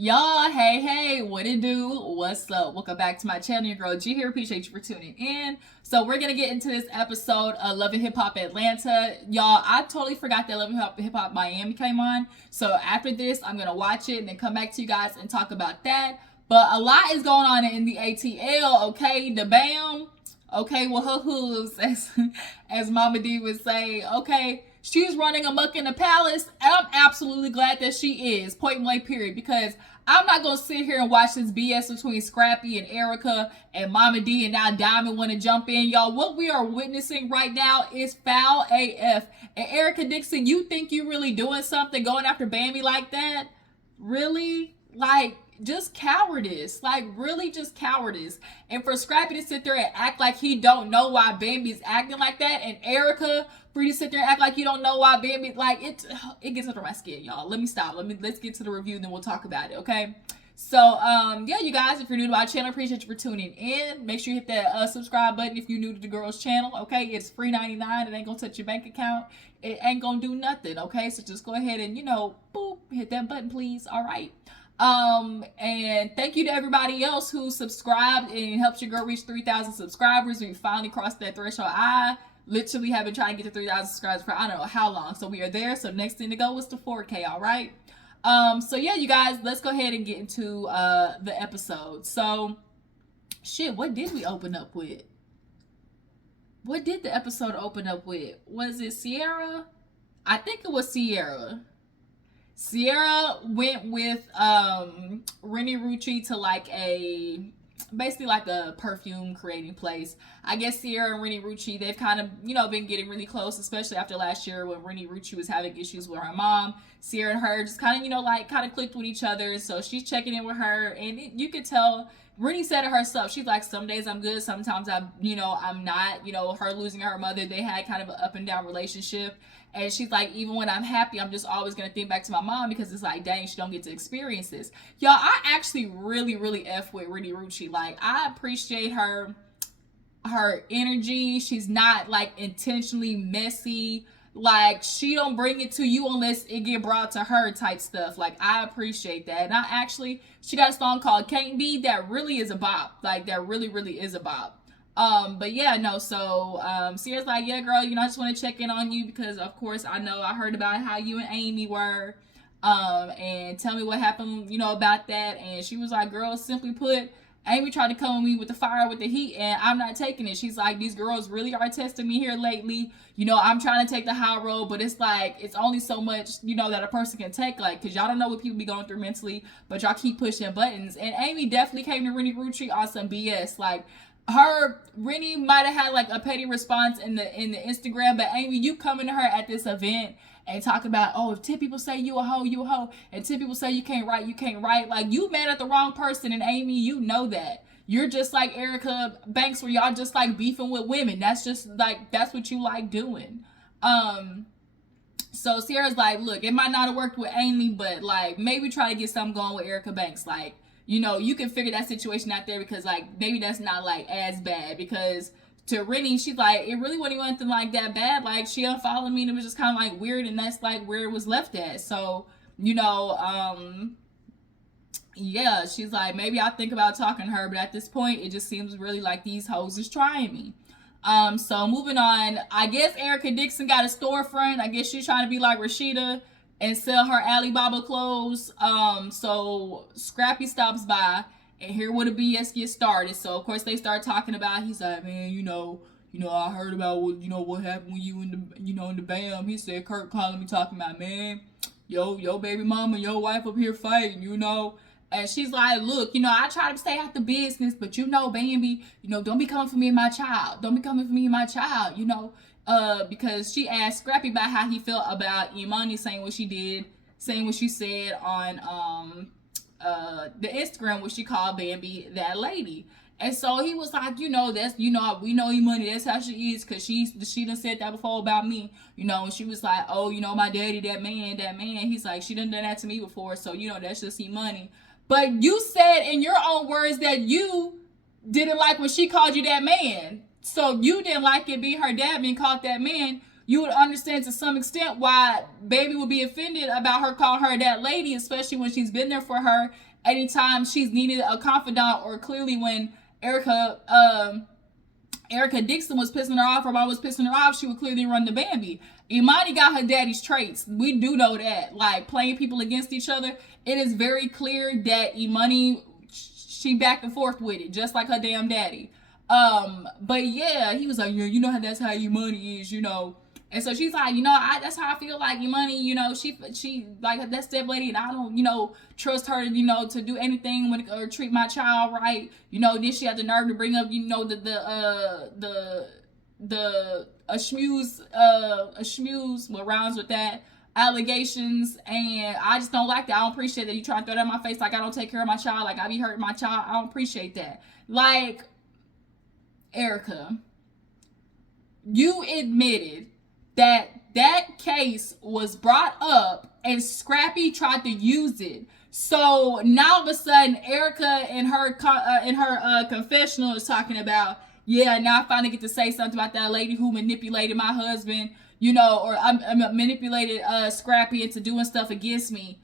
Y'all, hey, what it do? What's up? Welcome back to my channel. Your girl G here. Appreciate you for tuning in. So we're gonna get into this episode of Love and Hip Hop Atlanta. Y'all, I totally forgot that Love and Hip Hop Miami came on. So after this, I'm gonna watch it and then come back to you guys and talk about that. But a lot is going on in the ATL, okay? The BAM, okay, well her hooves, as Mama D would say, okay. She's running amok in the palace, and I'm absolutely glad that she is. Point blank, period. Because I'm not gonna sit here and watch this BS between Scrappy and Erica and Mama D, and now Diamond want to jump in, y'all. What we are witnessing right now is foul AF. And Erica Dixon, you think you really doing something, going after Bambi like that? Really? Like, just cowardice. Like, really just cowardice. And for Scrappy to sit there and act like he don't know why Bambi's acting like that, and Erica for you to sit there and act like you don't know why Bambi, like, it gets under my skin, y'all. Let me stop. Let's get to the review, then we'll talk about it, okay? So, yeah, you guys, if you're new to my channel, appreciate you for tuning in. Make sure you hit that subscribe button if you're new to the girls channel, okay? It's free 99. It ain't gonna touch your bank account. It ain't gonna do nothing, okay? So just go ahead and, boop, hit that button, please. All right. And thank you to everybody else who subscribed and helped your girl reach 3,000 subscribers. We finally crossed that threshold. I literally have been trying to get to 3,000 subscribers for I don't know how long. So we are there. So next thing to go is to 4K. All right. So yeah, you guys, let's go ahead and get into the episode. So shit, what did we open up with? What did the episode open up with? Was it Sierra? I think it was Sierra. Sierra went with Renni to like basically like a perfume creating place. I guess Sierra and Renni, they've kind of, been getting really close, especially after last year when Renni was having issues with her mom. Sierra and her just kind of, kind of clicked with each other. So she's checking in with her, and you could tell Renni said it herself. She's like, some days I'm good, sometimes I'm not. Her losing her mother, they had kind of an up and down relationship. And she's like, even when I'm happy, I'm just always going to think back to my mom because it's like, dang, she don't get to experience this. Y'all, I actually really F with Renni. Like, I appreciate her energy. She's not, like, intentionally messy. Like, she don't bring it to you unless it get brought to her type stuff. Like, I appreciate that. And she got a song called Can't Be that really is a bop. Like, that really is a bop. But yeah, no, so, Sierra's like, yeah, girl, I just want to check in on you because, of course, I heard about how you and Amy were, and tell me what happened, about that. And she was like, girl, simply put, Amy tried to come at me with the fire, with the heat, and I'm not taking it. She's like, these girls really are testing me here lately. I'm trying to take the high road, but it's like, it's only so much, that a person can take, like, because y'all don't know what people be going through mentally, but y'all keep pushing buttons. And Amy definitely came to Renni on some BS, like, Renni might have had like a petty response in the Instagram, but Amy, you coming to her at this event and talk about, oh, if 10 people say you a hoe, you a hoe, and 10 people say you can't write, you can't write. Like, you mad at the wrong person, and Amy, you know that. You're just like Erica Banks, where y'all just like beefing with women. That's just like, that's what you like doing. So Sierra's like, look, it might not have worked with Amy, but like maybe try to get something going with Erica Banks. Like, you can figure that situation out there because, like, maybe that's not, like, as bad. Because to Renni, she's like, it really wasn't anything, like, that bad. Like, she unfollowed me, and it was just kind of, like, weird, and that's, like, where it was left at. So, yeah, she's like, maybe I'll think about talking to her. But at this point, it just seems really like these hoes is trying me. So moving on, I guess Erica Dixon got a storefront. I guess she's trying to be like Rashida and sell her Alibaba clothes. So Scrappy stops by, and here where the BS gets started. So of course they start talking about, he's like, man, I heard about what happened when you in the BAM. He said Kurt calling me talking about, man, yo baby mama, your wife up here fighting, And she's like, look, I try to stay out the business, but Bambi, don't be coming for me and my child. Don't be coming for me and my child, because she asked Scrappy about how he felt about Imani saying what she said on the Instagram, where she called Bambi that lady. And so he was like, that's, we know Imani, that's how she is, because she done said that before about me, and she was like, oh, my daddy, that man, he's like, she done that to me before, so, that's just Imani. But you said in your own words that you didn't like when she called you that man. So you didn't like it being her dad being called that man. you would understand to some extent why baby would be offended about her calling her that lady, especially when she's been there for her anytime she's needed a confidant, or clearly when Erica Dixon was pissing her off, her mom was pissing her off, she would clearly run to Bambi. Imani got her daddy's traits. We do know that. Like, playing people against each other, it is very clear that Imani, she back and forth with it, just like her damn daddy. But yeah, he was like, yeah, you know how that's how Imani is, you know. And so she's like, you know, that's how I feel like Imani, you know, she like that step lady, and I don't, you know, trust her, you know, to do anything when or treat my child right. You know, then she had the nerve to bring up, you know, a schmooze, what rhymes with that, allegations, and I just don't like that. I don't appreciate that you try to throw that in my face like I don't take care of my child, like I be hurting my child. I don't appreciate that. Like, Erica, you admitted that case was brought up and Scrappy tried to use it. So now all of a sudden, Erica in her confessional is talking about, yeah, now I finally get to say something about that lady who manipulated my husband, you know, or manipulated Scrappy into doing stuff against me.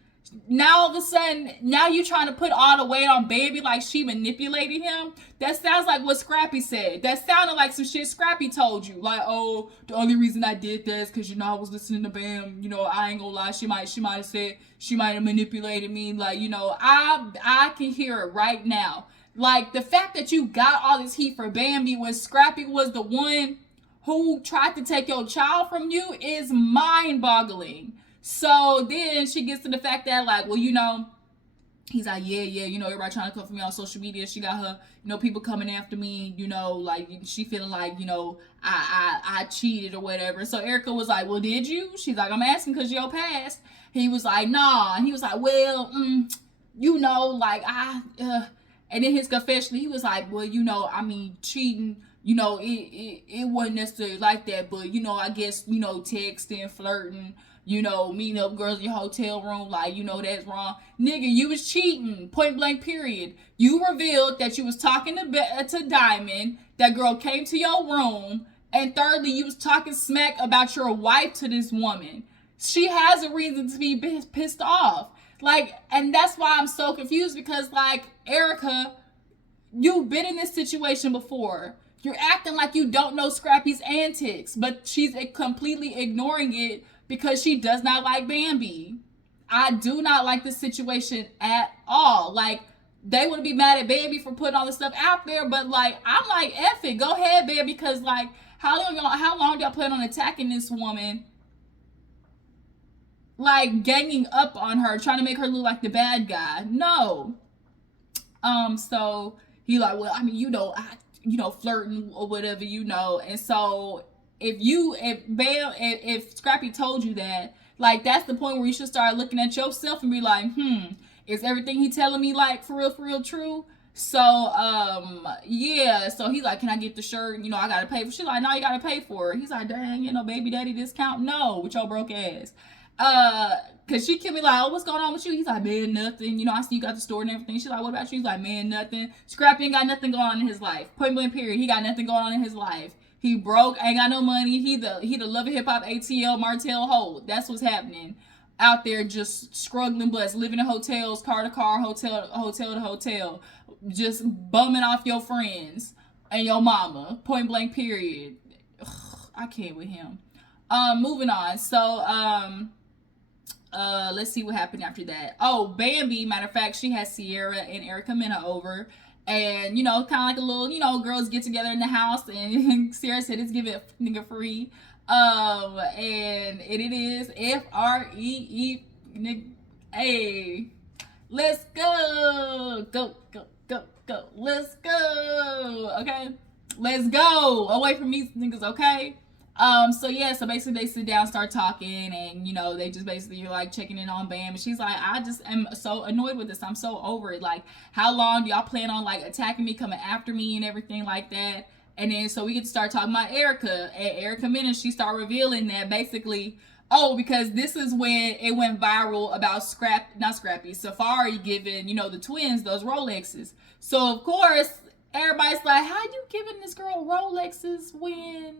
Now all of a sudden, now you trying to put all the weight on Baby like she manipulated him? That sounds like what Scrappy said. That sounded like some shit Scrappy told you. Like, oh, the only reason I did that is because, you know, I was listening to Bam. You know, I ain't gonna lie. She might have said, she might have manipulated me. Like, you know, I can hear it right now. Like, the fact that you got all this heat for Bambi when Scrappy was the one who tried to take your child from you is mind-boggling. So then she gets to the fact that, like, well, you know, he's like, yeah, you know, everybody trying to come for me on social media. She got her, you know, people coming after me, you know, like, she feeling like, you know, I cheated or whatever. So Erica was like, well, did you? She's like, I'm asking because your past. He was like, nah. And he was like, well, you know, like, and then his confession, he was like, well, you know, I mean, cheating, you know, it wasn't necessarily like that, but, you know, I guess, you know, texting, flirting, you know, meeting up girls in your hotel room, like, you know, that's wrong. Nigga, you was cheating, point blank, period. You revealed that you was talking to Diamond. That girl came to your room. And thirdly, you was talking smack about your wife to this woman. She has a reason to be pissed off. Like, and that's why I'm so confused, because, like, Erica, you've been in this situation before. You're acting like you don't know Scrappy's antics, but she's completely ignoring it because she does not like Bambi. I do not like this situation at all. Like, they would be mad at Bambi for putting all this stuff out there, but, like, I'm like, F it, go ahead, Bambi, because, like, how long y'all plan on attacking this woman? Like, ganging up on her, trying to make her look like the bad guy. No. So he like, well, I mean, you know, flirting or whatever, you know, and so if Scrappy told you that, like, that's the point where you should start looking at yourself and be like, is everything he telling me, like, for real true? So, yeah, so he's like, can I get the shirt? You know, I gotta pay for. She's like, no, you gotta pay for it. He's like, dang, you know, baby daddy discount? No, with your broke ass. Cause she can be like, oh, what's going on with you? He's like, man, nothing. You know, I see you got the store and everything. She's like, what about you? He's like, man, nothing. Scrappy ain't got nothing going on in his life. Point blank, period. He got nothing going on in his life. He broke, ain't got no money. He the Love and Hip Hop ATL Martell Holt. That's what's happening out there, just struggling, blessed, living in hotels, car to car, hotel to hotel, just bumming off your friends and your mama. Point blank, period. Ugh, I can't with him. Moving on. So, let's see what happened after that. Oh, Bambi, matter of fact, she has Sierra and Erica Mena over. And, you know, kind of like a little, you know, girls get together in the house. And Sierra said, it's give it a nigga free. And it is Free. Hey, let's go. Go. Let's go. Okay. Let's go. Away from these niggas, okay? So yeah, so basically they sit down, start talking, and, you know, they just basically like checking in on Bam, and she's like, I just am so annoyed with this. I'm so over it. Like, how long do y'all plan on, like, attacking me, coming after me, and everything like that? And then so we get to start talking about Erica, and Erica Mena, she start revealing that basically, oh, because this is when it went viral about Safaree giving, you know, the twins those Rolexes. So of course everybody's like, how you giving this girl Rolexes when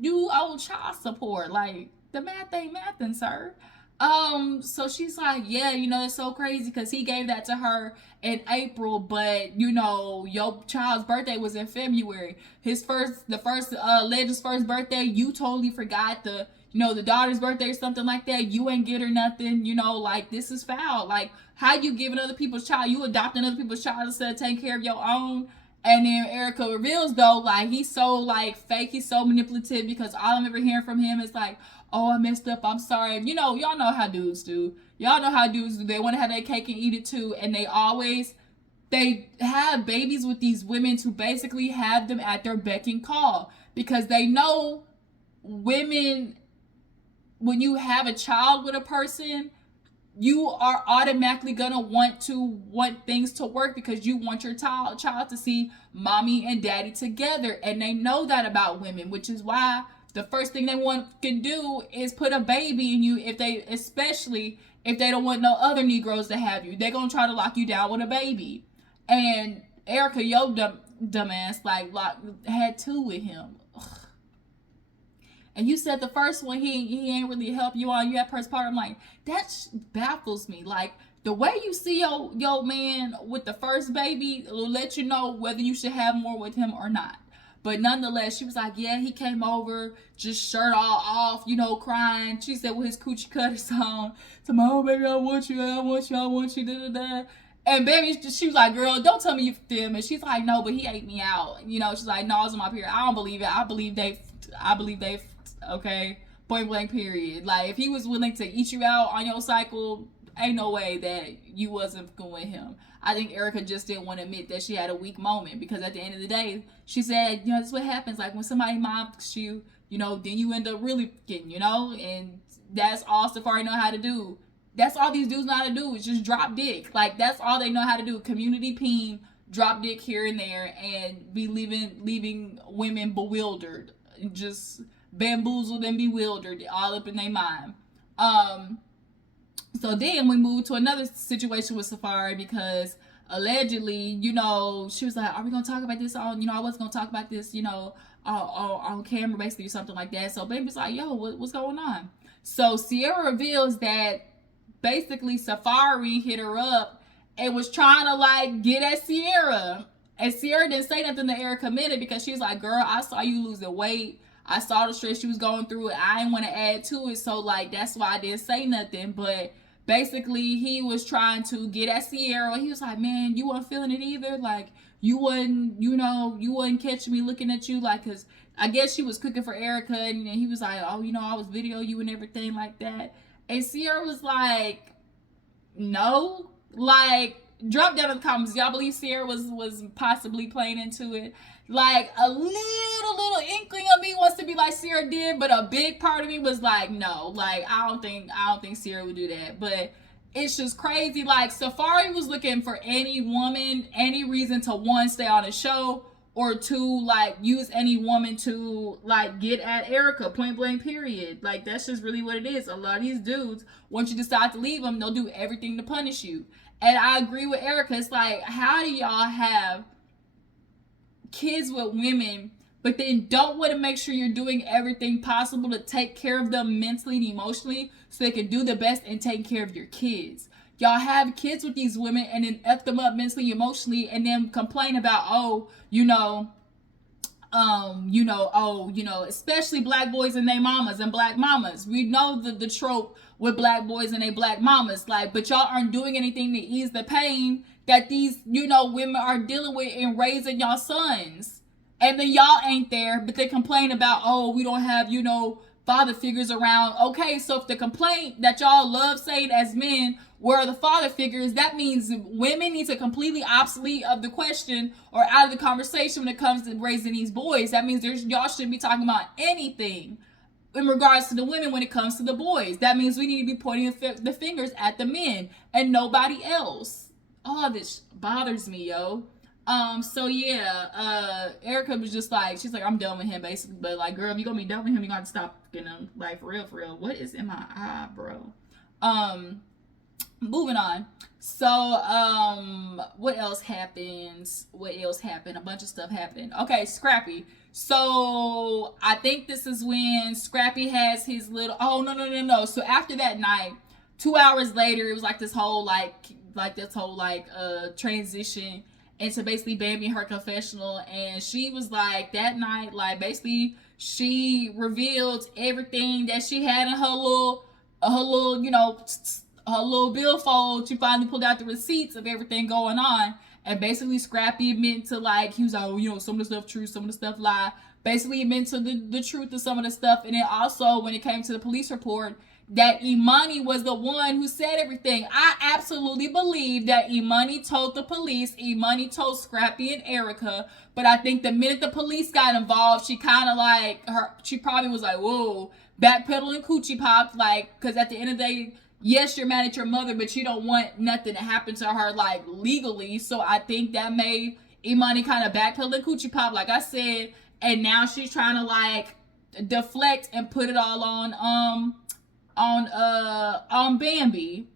you owe child support. Like, the math ain't mathin', sir. So she's like, yeah, it's so crazy because he gave that to her in April, but your child's birthday was in February. The first Legend's first birthday, you totally forgot the daughter's birthday or something like that. You ain't get her nothing. Like, this is foul. Like, how you giving other people's child? You adopting other people's child instead of taking care of your own. And then Erica reveals, though, like, he's so, like, fake. He's so manipulative because all I'm ever hearing from him is like, oh, I messed up, I'm sorry. Y'all know how dudes do. Y'all know how dudes do. They want to have their cake and eat it too. And they have babies with these women to basically have them at their beck and call. Because they know women, when you have a child with a person, you are automatically gonna want things to work because you want your child to see mommy and daddy together. And they know that about women, which is why the first thing they can do is put a baby in you, especially if they don't want no other Negroes to have you. They're gonna try to lock you down with a baby. And Erica, yo dumbass, like had two with him. Ugh. And you said the first one he ain't really help you on. You had postpartum. Like, that baffles me. Like, the way you see your man with the first baby will let you know whether you should have more with him or not. But nonetheless, she was like, yeah, he came over, just shirt all off, crying. She said with his coochie cutters on. To my, oh, baby, I want you, da da da. And baby, she was like, girl, don't tell me you feel me. She's like, no, but he ate me out. She's like, no, I was on my period. I don't believe it. I believe they, okay? Point blank, period. Like, if he was willing to eat you out on your cycle, ain't no way that you wasn't going with him. I think Erica just didn't want to admit that she had a weak moment because at the end of the day, she said, that's what happens. Like, when somebody mocks you, then you end up really getting, and that's all Safaree know how to do. That's all these dudes know how to do is just drop dick. Like, that's all they know how to do. Community peen, drop dick here and there, and be leaving women bewildered, just bamboozled and bewildered, all up in their mind. So then we moved to another situation with Safaree because allegedly, she was like, are we going to talk about this on, I wasn't going to talk about this, on camera basically or something like that. So baby's like, yo, what's going on? So Sierra reveals that basically Safaree hit her up and was trying to like get at Sierra. And Sierra didn't say nothing to Erica Mena because she was like, girl, I saw you losing weight. I saw the stress she was going through. I didn't want to add to it. So like, that's why I didn't say nothing. But basically he was trying to get at Sierra. He was like, man, you weren't feeling it either. Like, you wasn't catching me looking at you. Like, cause I guess she was cooking for Erica. And he was like, oh, I was videoing you and everything like that. And Sierra was like, no, like, drop down in the comments. Y'all believe Sierra was possibly playing into it? Like, a little inkling of me wants to be like Sierra did, but a big part of me was like, no, like, I don't think Sierra would do that. But it's just crazy. Like, Safaree was looking for any woman, any reason to, one, stay on the show, or two, like, use any woman to, like, get at Erica, point blank, period. Like, that's just really what it is. A lot of these dudes, once you decide to leave them, they'll do everything to punish you. And I agree with Erica. It's like, how do y'all have kids with women, but then don't want to make sure you're doing everything possible to take care of them mentally and emotionally so they can do the best and take care of your kids? Y'all have kids with these women and then F them up mentally, emotionally, and then complain about, especially black boys and their mamas and black mamas. We know the trope with black boys and they black mamas, like, but y'all aren't doing anything to ease the pain that these, women are dealing with in raising y'all sons. And then y'all ain't there, but they complain about, oh, we don't have, father figures around. Okay, so if the complaint that y'all love saying as men, where are the father figures, that means women need to completely obsolete of the question or out of the conversation when it comes to raising these boys. That means y'all shouldn't be talking about anything in regards to the women when it comes to the boys. That means we need to be pointing the fingers at the men and nobody else. Oh, this bothers me, yo. So yeah, Erica was just like, she's like, I'm done with him, basically. But like, girl, if you're gonna be done with him, you gotta stop fucking him. Like, for real. What is in my eye, bro? Moving on. So, what else happens? What else happened? A bunch of stuff happened. Okay, Scrappy. So, I think this is when Scrappy has his little. Oh no no no no! So after that night, 2 hours later, it was like this whole transition into basically Bambi and her confessional, and she was like that night, like basically she revealed everything that she had in her little her little billfold. She finally pulled out the receipts of everything going on. And basically, Scrappy admitted to, like, he was like, oh, some of the stuff true, some of the stuff lie. Basically, admitted to the truth of some of the stuff. And then also, when it came to the police report, that Imani was the one who said everything. I absolutely believe that Imani told the police, Imani told Scrappy and Erica. But I think the minute the police got involved, she kind of she probably was like, whoa, backpedaling coochie popped. Like, because at the end of the day, yes, you're mad at your mother, but you don't want nothing to happen to her, like, legally. So I think that made Imani kind of backpedal and coochie pop, like I said. And now she's trying to, like, deflect and put it all on Bambi.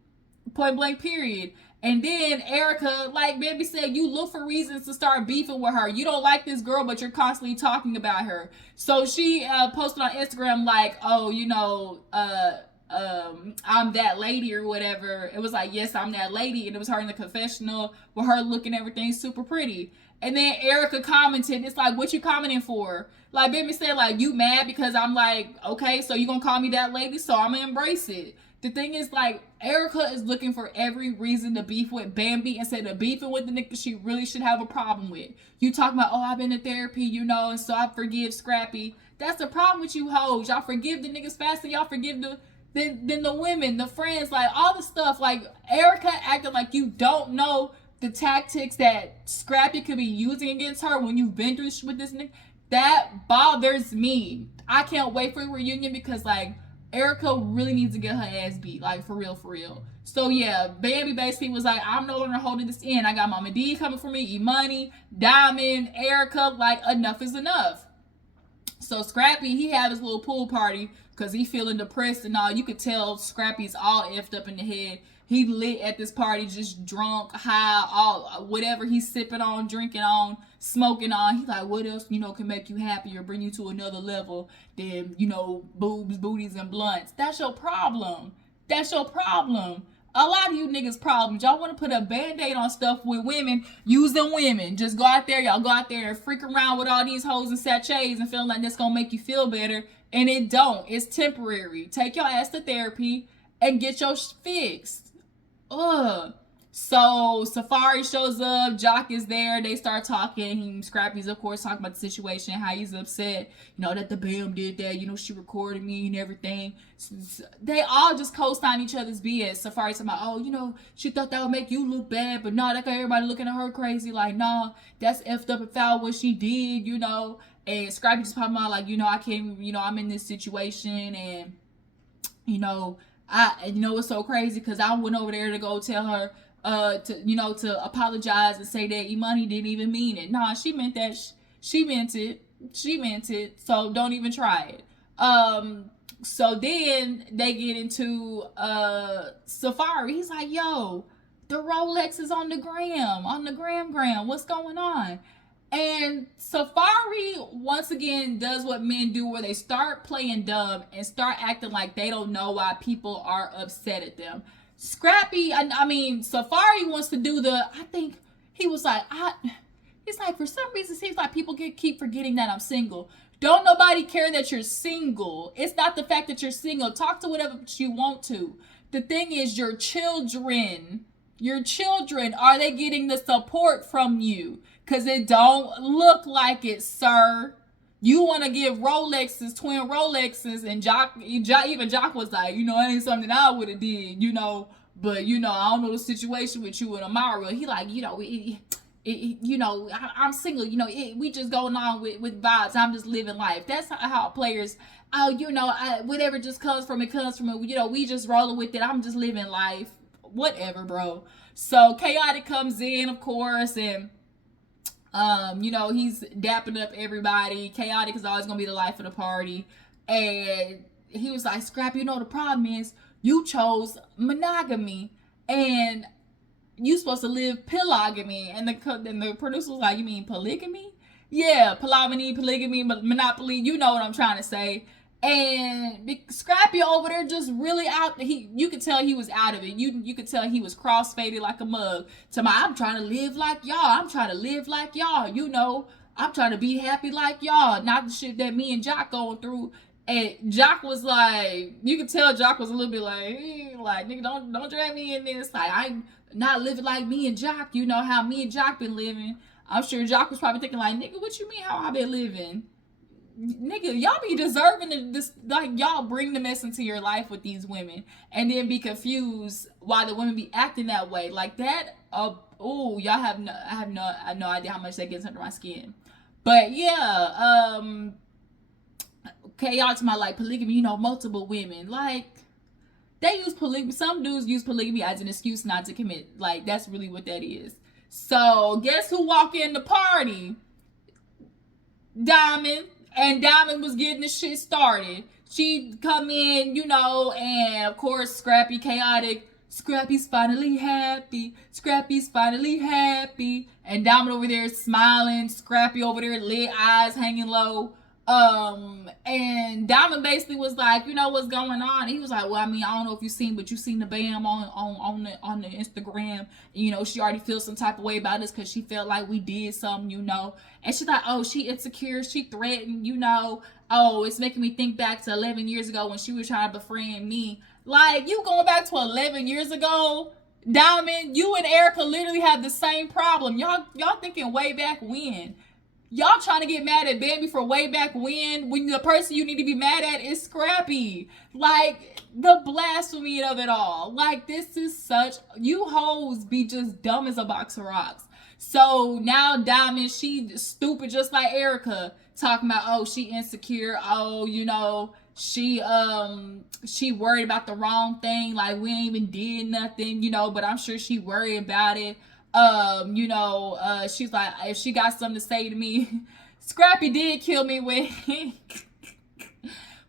Point blank period. And then Erica, like Bambi said, you look for reasons to start beefing with her. You don't like this girl, but you're constantly talking about her. So she posted on Instagram, like, oh, I'm that lady or whatever. It was like, yes, I'm that lady. And it was her in the confessional with her looking everything super pretty. And then Erica commented, it's like, what you commenting for? Like, Bambi said, like, you mad because I'm like, okay, so you gonna call me that lady? So I'm gonna embrace it. The thing is, like, Erica is looking for every reason to beef with Bambi instead of beefing with the nigga she really should have a problem with. You talking about, oh, I've been in therapy, and so I forgive Scrappy. That's the problem with you hoes. Y'all forgive the niggas faster. Y'all forgive then the women, the friends, like, all the stuff. Like, Erica acting like you don't know the tactics that Scrappy could be using against her when you've been through with this nigga. That bothers me. I can't wait for the reunion because, like, Erica really needs to get her ass beat, like, for real, for real. So, yeah, Bambi basically was like, I'm no longer holding this in. I got Mama D coming for me, E-Money, Diamond, Erica, like, enough is enough. So, Scrappy, he had his little pool party because he feeling depressed and all. You could tell Scrappy's all effed up in the head. He lit at this party, just drunk, high, all whatever he's sipping on, drinking on, smoking on. He's like, what else, can make you happy or bring you to another level than, boobs, booties, and blunts? That's your problem. That's your problem. A lot of you niggas problems. Y'all want to put a band-aid on stuff with women, using women. Just go out there, y'all go out there and freak around with all these hoes and sachets and feeling like that's going to make you feel better. And it don't. It's temporary. Take your ass to therapy and get your fixed. Ugh. So Safaree shows up, Jock is there, they start talking. Scrappy's of course talking about the situation, how he's upset, that the Bam did that, she recorded me and everything. They all just co-sign each other's BS. Safaree's talking about, oh, she thought that would make you look bad, but no, that got everybody looking at her crazy, like, nah, that's effed up and foul what she did, And Scrappy just popping out like, I can't, I'm in this situation and, it's so crazy because I went over there to go tell her to apologize and say that E-Money didn't even mean it. Nah, she meant that. She meant it. She meant it. So don't even try it. So then they get into Safaree. He's like, yo, the Rolex is on the gram. What's going on? And Safaree once again does what men do, where they start playing dumb and start acting like they don't know why people are upset at them. Scrappy, Safaree wants to do I think he was like, he's like, for some reason, it seems like people keep forgetting that I'm single. Don't nobody care that you're single. It's not the fact that you're single. Talk to whatever you want to. The thing is, your children, are they getting the support from you? Because it don't look like it, sir. You want to give Rolexes, twin Rolexes, and even Jock was like, it ain't something I would have did, but, I don't know the situation with you and Amara. He like, I'm single, we just going on with vibes. I'm just living life. That's how players, whatever just comes from it, we just rolling with it. I'm just living life. Whatever, bro. So Chaotic comes in, of course, and he's dapping up everybody. Chaotic is always gonna be the life of the party. And he was like, Scrap, the problem is you chose monogamy. And you supposed to live polygamy. And the producer was like, you mean polygamy? Yeah, polygamy, monopoly. You know what I'm trying to say. And Scrappy over there just really out. You could tell he was out of it. You could tell he was crossfaded like a mug. To my, I'm trying to live like y'all. I'm trying to live like y'all. You know, I'm trying to be happy like y'all. Not the shit that me and Jock going through. And Jock was like, you could tell Jock was a little bit like nigga, don't drag me in this. Like, I'm not living like me and Jock. You know how me and Jock been living. I'm sure Jock was probably thinking like, nigga, what you mean how I been living? Nigga, y'all be deserving this, like, y'all bring the mess into your life with these women and then be confused why the women be acting that way like that. Y'all have no idea how much that gets under my skin. But yeah, okay, y'all to my like polygamy, you know, multiple women, like they use polygamy. Some dudes use polygamy as an excuse not to commit. Like, that's really what that is. So guess who walked in the party? Diamond. And Diamond was getting the shit started. She'd come in, you know, and of course, Scrappy, chaotic. Scrappy's finally happy. Scrappy's finally happy. And Diamond over there smiling. Scrappy over there, lit eyes hanging low. And Diamond basically was like, you know what's going on? He was like, well, I mean, I don't know if you seen, but you seen the Bam on the Instagram. You know, she already feels some type of way about us because she felt like we did something, you know. And she's like, oh, she insecure, she threatened, you know. Oh, it's making me think back to 11 years ago when she was trying to befriend me. Like, you going back to 11 years ago? Diamond, you and Erica literally have the same problem. Y'all thinking way back when. Y'all trying to get mad at Bambi for way back when the person you need to be mad at is Scrappy. Like, the blasphemy of it all. Like, this is such, you hoes be just dumb as a box of rocks. So now Diamond, she stupid just like Erica, talking about, oh, she insecure, oh, you know, she worried about the wrong thing, like we ain't even did nothing, you know, but I'm sure she worried about it. You know, she's like, if she got something to say to me, Scrappy did kill me when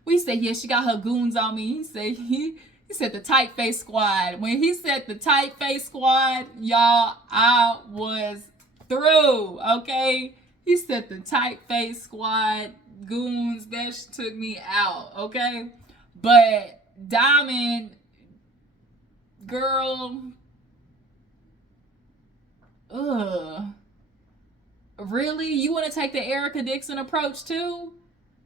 we said, yeah, she got her goons on me. He said the tight face squad. When he said the tight face squad, y'all, I was through, okay? He said the tight face squad, goons, that took me out, okay? But Diamond, girl, really? You want to take the Erica Dixon approach too?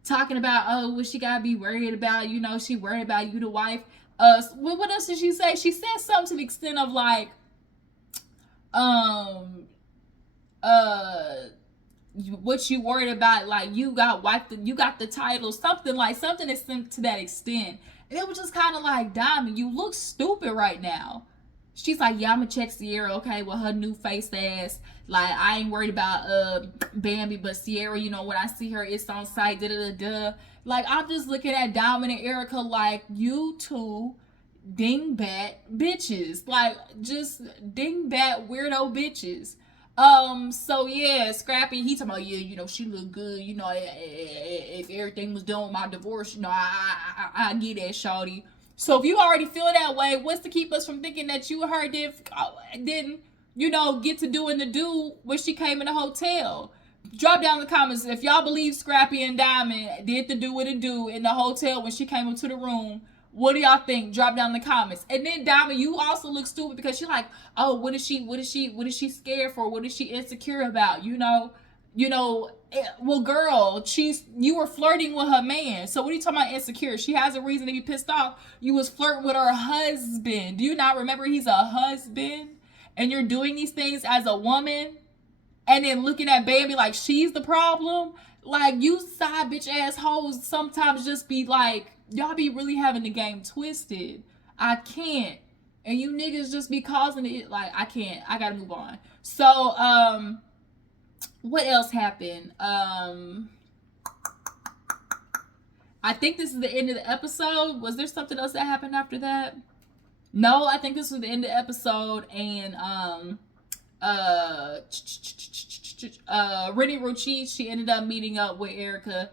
Talking about, oh, what she gotta be worried about, you know, she worried about you, the wife. What else did she say? She said something to the extent of like, what you worried about, like you got the title, something that's to that extent. And it was just kind of like, Diamond, you look stupid right now. She's like, yeah, I'm gonna check Sierra, okay, with her new face ass. Like, I ain't worried about Bambi, but Sierra, you know, when I see her, it's on site, da-da-da-da. Like, I'm just looking at Diamond and Erica like, you two dingbat bitches. Like, just dingbat weirdo bitches. So yeah, Scrappy, he talking about, yeah, you know, she look good, you know, if everything was done with my divorce, you know, I get that, shawty. So if you already feel that way, what's to keep us from thinking that you and her didn't, you know, get to doing the do when she came in the hotel? Drop down in the comments if y'all believe Scrappy and Diamond did the do what it do in the hotel when she came into the room. What do y'all think? Drop down in the comments. And then Diamond, you also look stupid because she's like, oh, what is she scared for? What is she insecure about? You know, well, girl, you were flirting with her man. So what are you talking about insecure? She has a reason to be pissed off. You was flirting with her husband. Do you not remember he's a husband? And you're doing these things as a woman? And then looking at Bambi like she's the problem? Like, you side bitch assholes sometimes just be like, y'all be really having the game twisted. I can't. And you niggas just be causing it. Like, I can't. I gotta move on. So, what else happened? I think this is the end of the episode. Was there something else that happened after that? No, I think this was the end of the episode. And Renni Rochi, she ended up meeting up with Erica.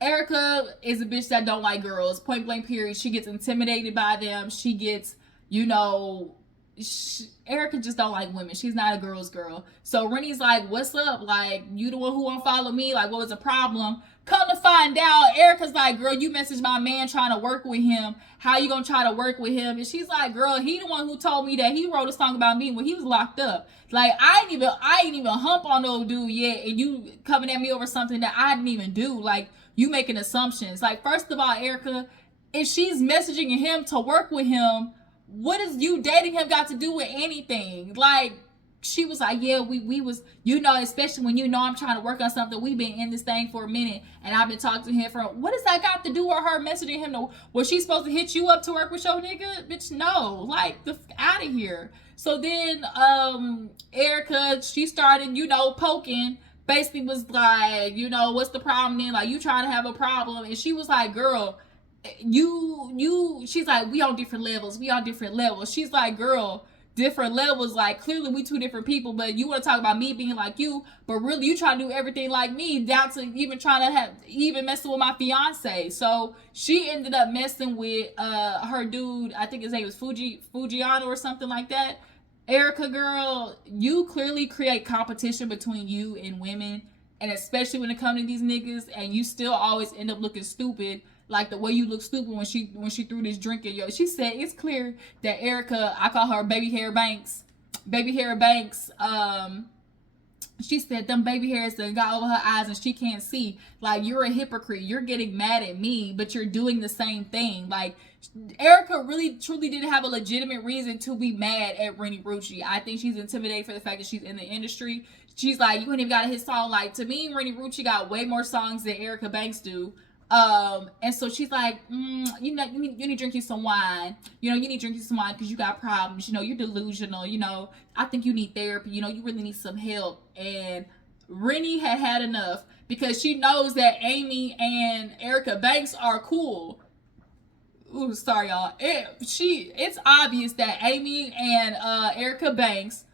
Erica is a bitch that don't like girls. Point blank period. She gets intimidated by them. She gets, you know, Erica just don't like women. She's not a girl's girl. So Renni's like, what's up? Like, you the one who won't follow me? Like, what was the problem? Come to find out, Erica's like, girl, you messaged my man trying to work with him. How you gonna try to work with him? And she's like, girl, he the one who told me that he wrote a song about me when he was locked up. Like, I ain't even hump on no dude yet, and you coming at me over something that I didn't even do. Like, you making assumptions. Like, first of all, Erica, if she's messaging him to work with him, what does you dating him got to do with anything? Like, she was like, yeah, we was, especially when I'm trying to work on something, we've been in this thing for a minute, and I've been talking to him for, what does that got to do with her messaging him? Was she supposed to hit you up to work with your nigga? Bitch, no. Like, the out of here. So then, Erica, she started, poking, basically was like, what's the problem then? Like, you trying to have a problem? And she was like, girl, she's like, we on different levels. She's like, girl, different levels, like, clearly we two different people, but you want to talk about me being like you, but really you trying to do everything like me, down to even trying to even messing with my fiance. So she ended up messing with her dude, I think his name was Fujiano or something like that. Erica, girl, you clearly create competition between you and women, and especially when it comes to these niggas, and you still always end up looking stupid, like the way you look stupid when she threw this drink at you. She said it's clear that Erica, I call her baby hair Banks, she said them baby hairs that got over her eyes and she can't see. Like, you're a hypocrite. You're getting mad at me, but you're doing the same thing. Like, Erica really truly didn't have a legitimate reason to be mad at Renni Rucci. I think she's intimidated for the fact that she's in the industry. She's like, you ain't even got a hit song. Like, to me, Renni Rucci got way more songs than Erica Banks do. And so she's like, you need to drink you some wine. You need to drink you some wine because you got problems. You're delusional. I think you need therapy. You really need some help. And Renni had enough because she knows that Amy and Erica Banks are cool. Ooh, sorry, y'all. It's obvious that Amy and Erica Banks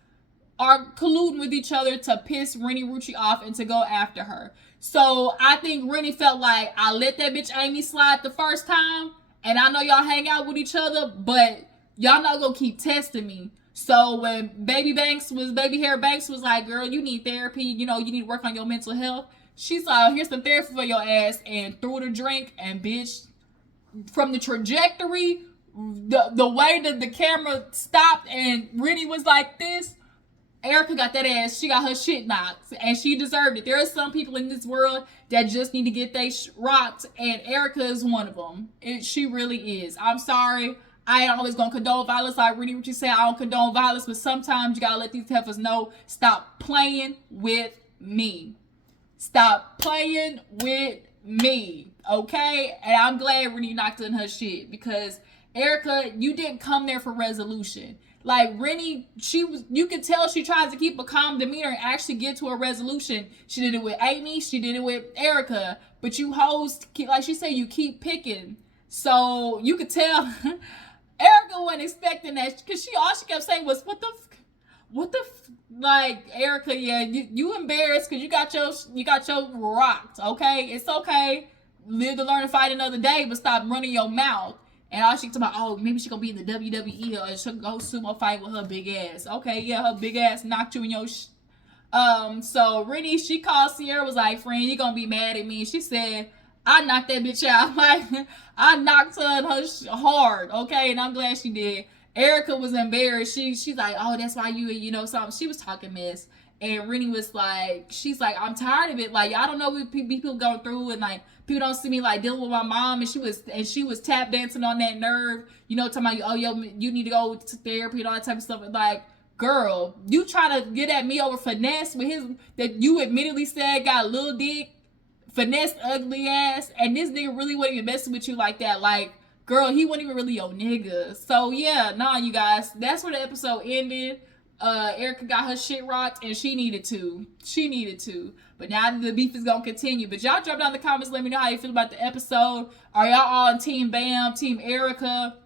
are colluding with each other to piss Renni Rucci off and to go after her. So I think Renni felt like, I let that bitch Amy slide the first time, and I know y'all hang out with each other, but y'all not gonna keep testing me. So when baby hair Banks was like, girl, you need therapy, you need to work on your mental health, she's like, here's some therapy for your ass, and threw the drink, and bitch, from the trajectory, the way that the camera stopped and Renni was like this, Erica got that ass. She got her shit knocked, and she deserved it. There are some people in this world that just need to get they rocked, and Erica is one of them. She really is. I'm sorry. I ain't always gonna condone violence. Like Renni Rucci said, I don't condone violence, but sometimes you gotta let these heifers know, stop playing with me. Stop playing with me, okay? And I'm glad Renni knocked in her shit, because Erica, you didn't come there for resolution. Like, Renni, you could tell she tries to keep a calm demeanor and actually get to a resolution. She did it with Amy, she did it with Erica, but you hoes, like she said, you keep picking. So you could tell Erica wasn't expecting that, because all she kept saying was, like, Erica, yeah, you embarrassed because you got your rocked, okay? It's okay. Live to learn to fight another day, but stop running your mouth. And all she talking about, oh, maybe she gonna be in the WWE or she'll go sumo fight with her big ass. Okay, yeah, her big ass knocked you in your so Renni, she called Sierra, was like, friend, you gonna be mad at me? She said, I knocked that bitch out. Like, I knocked her hard, okay? And I'm glad she did. Erica was embarrassed. She's like, oh, that's why something. She was talking mess. And Renni was like, she's like, I'm tired of it. Like, I don't know what people go through, and like, people don't see me like dealing with my mom, and she was tap dancing on that nerve, talking about, oh, yo, you need to go to therapy and all that type of stuff. And like, girl, you trying to get at me over finesse with that you admittedly said got a little dick, finesse ugly ass, and this nigga really wasn't even messing with you like that. Like, girl, he wasn't even really your nigga. So yeah, nah, you guys, that's where the episode ended. Erica got her shit rocked, and she needed to. But now the beef is gonna continue. But y'all drop down in the comments, let me know how you feel about the episode. Are y'all all on Team Bam, Team Erica?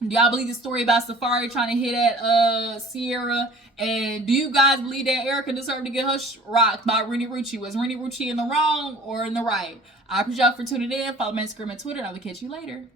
Do y'all believe the story about Safaree trying to hit at Sierra? And do you guys believe that Erica deserved to get her rocked by Renni Rucci? Was Renni Rucci in the wrong or in the right? I appreciate y'all for tuning in. Follow me on Instagram and Twitter, and I will catch you later.